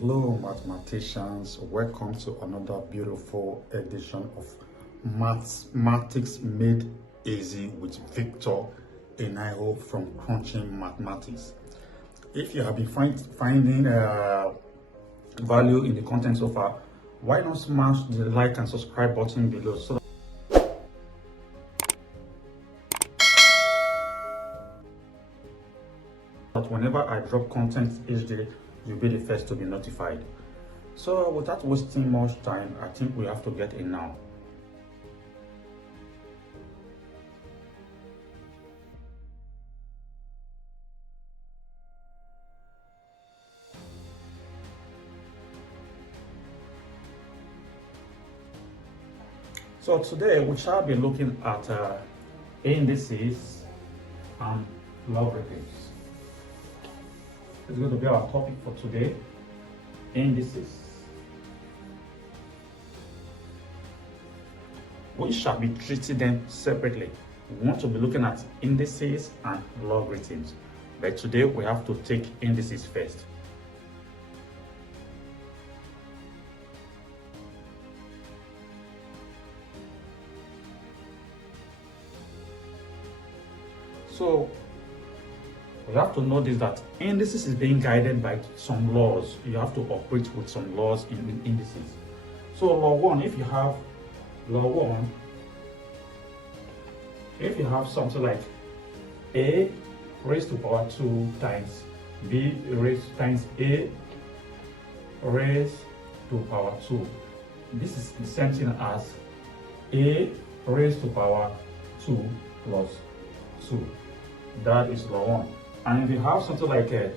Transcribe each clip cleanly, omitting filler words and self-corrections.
Hello mathematicians, welcome to another beautiful edition of Mathematics Made Easy with Victor Enayo from Crunching Mathematics. If you have been finding value in the content so far, why not smash the like and subscribe button below so that whenever I drop content each day, you'll be the first to be notified. So without wasting much time, I think we have to get in now. So today we shall be looking at indices and logarithms. It's going to be our topic for today, indices. We shall be treating them separately. We want to be looking at indices and logarithms, but today we have to take indices first. So we have to notice that indices is being guided by some laws. You have to operate with some laws in indices. So law 1, if you have law 1, if you have something like a raised to power 2 times b raised times a raised to power 2, this is the same thing as a raised to power 2 plus 2. That is law 1. And if you have something like a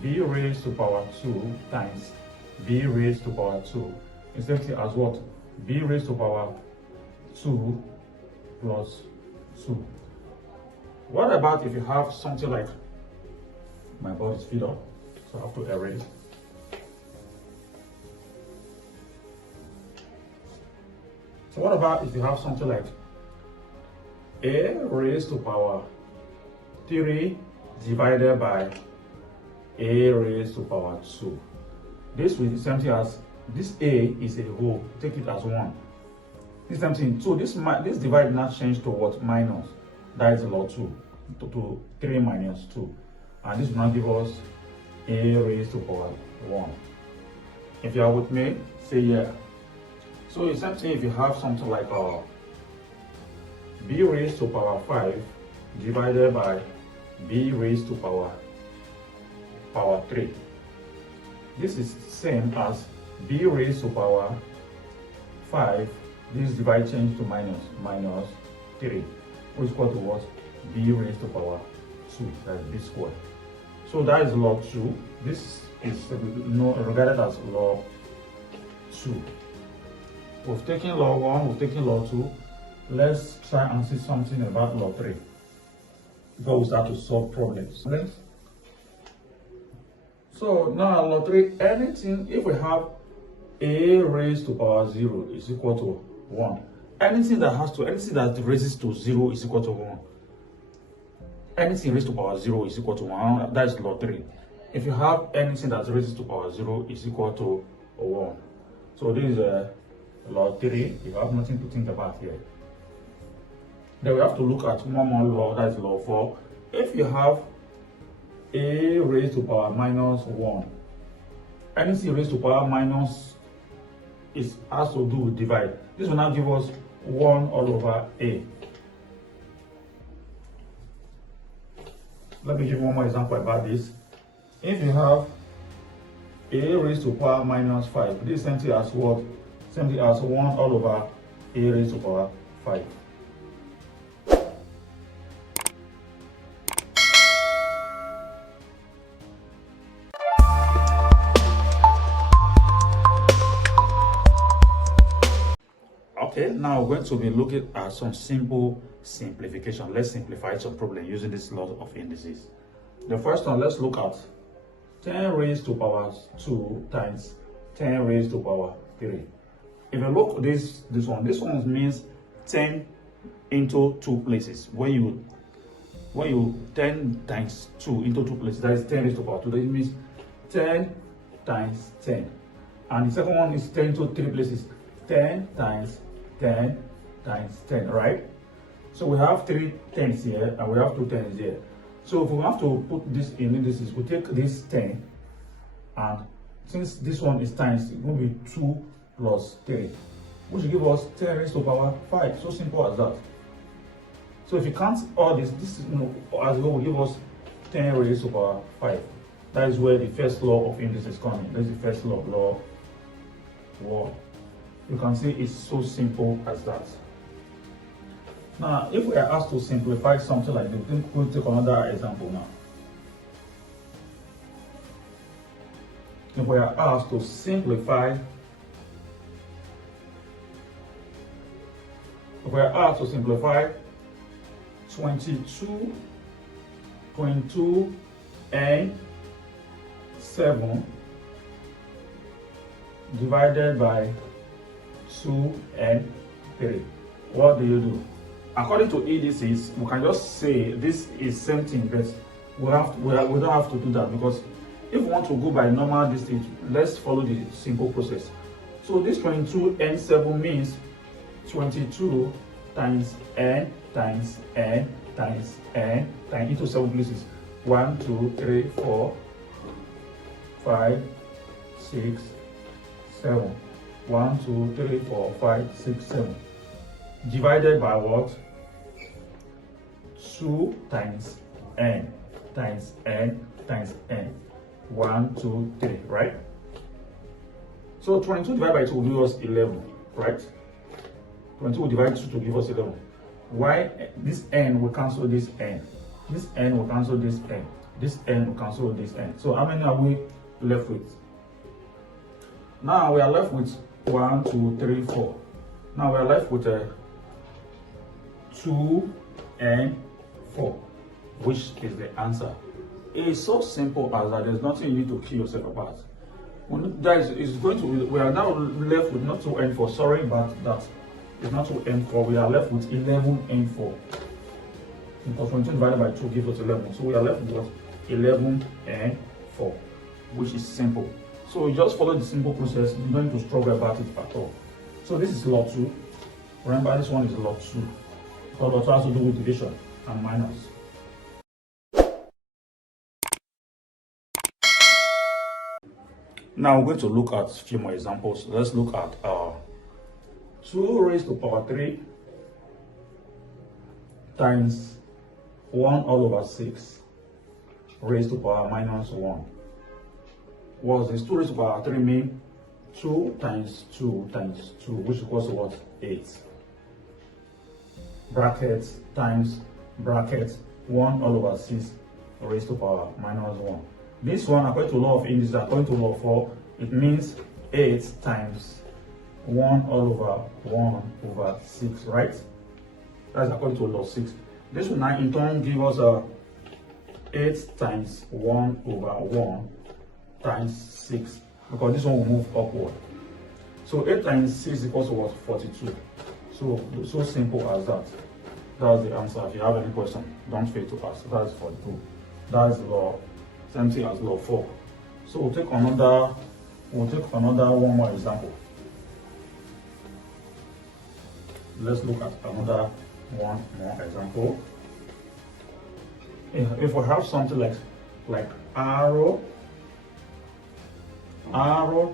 b raised to power 2 times b raised to power 2, it's simply as what? B raised to power 2 plus 2. What about if you have something like, my board is filled up, so I have to erase. So what about if you have something like a raised to power 3 divided by a raised to power 2. This will be something as, this a is a whole, take it as 1. This something 2, this divide now change to what? Minus. That is law 2, to 3 minus 2. And this will now give us a raised to power 1. If you are with me, say yeah. So it's something if you have something like b raised to power 5 divided by b raised to power 3. This is same as b raised to power 5, this divide change to minus 3, which is equal to what? B raised to power 2, that's b squared. So that is law 2. This is regarded as law 2. We've taken law 1, we've taken law 2. Let's try and see something about law 3 before we start to solve problems. So now law 3, anything, if we have a raised to power 0 is equal to 1. Anything that raises to 0 is equal to 1. Anything raised to power 0 is equal to 1. That is law 3. If you have anything that raises to power 0 is equal to 1. So this is law 3. You have nothing to think about here. Then we have to look at one more law, that is law 4. If you have a raised to power minus 1, anything raised to power minus has to do with divide. This will now give us 1 all over a. Let me give one more example about this. If you have a raised to power minus 5, this is simply as what? Simply as 1 all over a raised to power 5. Okay, now we're going to be looking at some simple simplification. Let's simplify some problem using this law of indices. The first one, let's look at 10 raised to power 2 times 10 raised to power 3. If you look at this one means 10 into 2 places. When you 10 times 2 into 2 places, that is 10 raised to power 2. That means 10 times 10. And the second one is 10 to 3 places. 10 times 10 times 10, right? So we have 3 tens here and we have 2 tens here. So if we have to put this in indices, we take this 10, and since this one is times, it will be 2 plus 3, which will give us 10 raised to the power 5. So simple as that. So if you count all this, as well will give us 10 raised to the power 5. That is where the first law of indices comes in. That's the first law. You can see it's so simple as that. Now, if we are asked to simplify something like this, we'll take another example now. If we are asked to simplify, 22 and 7 divided by 2 and 3, what do you do? According to indices, we can just say this is same thing, but we don't have to do that, because if we want to go by normal distance, let's follow the simple process. So this 22 and 7 means 22 times n times n times n times into 7 places. 1, 2, 3, 4, 5, 6, 7. 1, 2, 3, 4, 5, 6, 7. Divided by what? 2 times n times n times n. 1, 2, 3, right? So 22 divided by 2 will give us 11, right? 22 will divide 2 to give us 11. Why? This n will cancel this n. This n will cancel this n. This n will cancel this n. So how many are we left with? Now we are left with 1, 2, 3, 4. Now we are left with 2 and 4, which is the answer. It is so simple as that. There's nothing you need to kill yourself about. That is going to be, we are now left with not 2 and 4. Sorry, but that is not 2 and 4. We are left with 11 and 4. Because 22 divided by 2 gives us 11. So we are left with 11 and 4, which is simple. So you just follow the simple process. You don't need to struggle about it at all. So this is law 2. Remember, this one is law 2. Because law 2 has to do with division and minus. Now we're going to look at a few more examples. Let's look at 2 raised to power 3 times 1 all over 6 raised to power minus 1. What is this? 2 raised to power 3 mean 2 times 2 times 2, which equals to what? 8. Bracket times bracket 1 all over 6 raised to power minus 1. This one, according to law of indices, according to law 4, it means 8 times 1 all over 1 over 6, right? That's according to law 6. This will now in turn give us 8 times 1 over 1 times 6, because this one will move upward. So 8 times 6 equals to what? 42. So simple as that. That's the answer. If you have any question, don't fail to ask. That's 42. That's law. Same thing as law 4. So we'll take another one more example. Let's look at another one more example. If we have something like arrow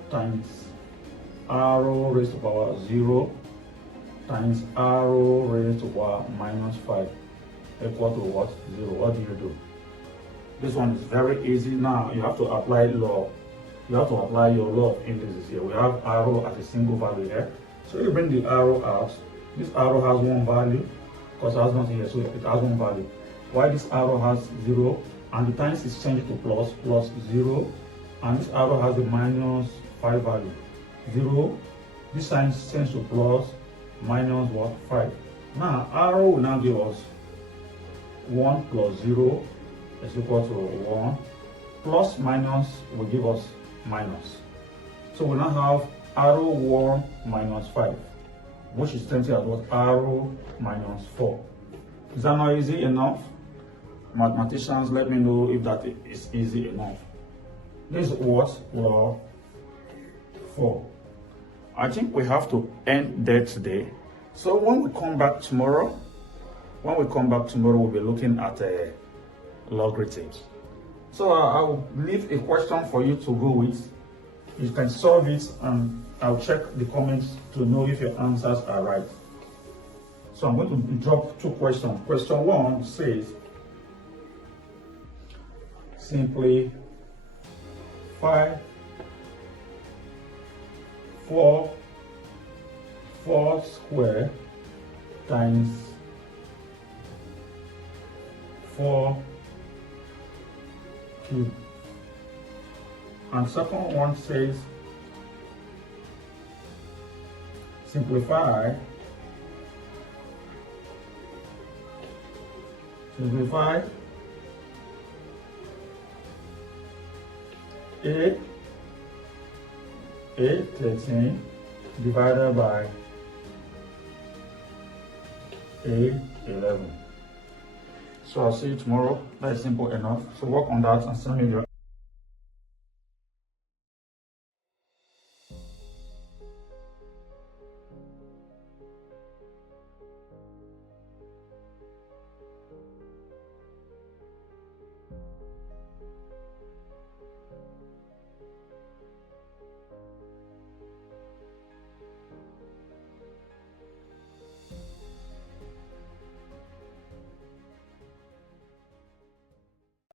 times arrow raised to power 0 times arrow raised to power minus 5 equal to what? 0. What do you do? This one is very easy. Now you have to apply law. You have to apply your law of indices here. We have arrow at a single value here. So you bring the arrow out. This arrow has one value because it has nothing here, so it has one value. While this arrow has 0, and the times is changed to plus 0, and this arrow has the minus 5 value. 0, this sign is changed to plus minus what? 5. Now arrow will now give us 1 plus 0 is equal to 1. Plus minus will give us minus. So we now have arrow 1 minus 5, which is tempted as what? Arrow minus 4. Is that not easy enough? Mathematicians, let me know if that is easy enough. This is what? Log 4. I think we have to end there today. So when we come back tomorrow, we'll be looking at logarithms. So I'll leave a question for you to go with. You can solve it, and I'll check the comments to know if your answers are right. So I'm going to drop 2 questions. Question 1 says, simplify 4 square times 4 cube. And second one says, simplify 813 divided by 811. So I'll see you tomorrow. That is simple enough. So work on that and send me your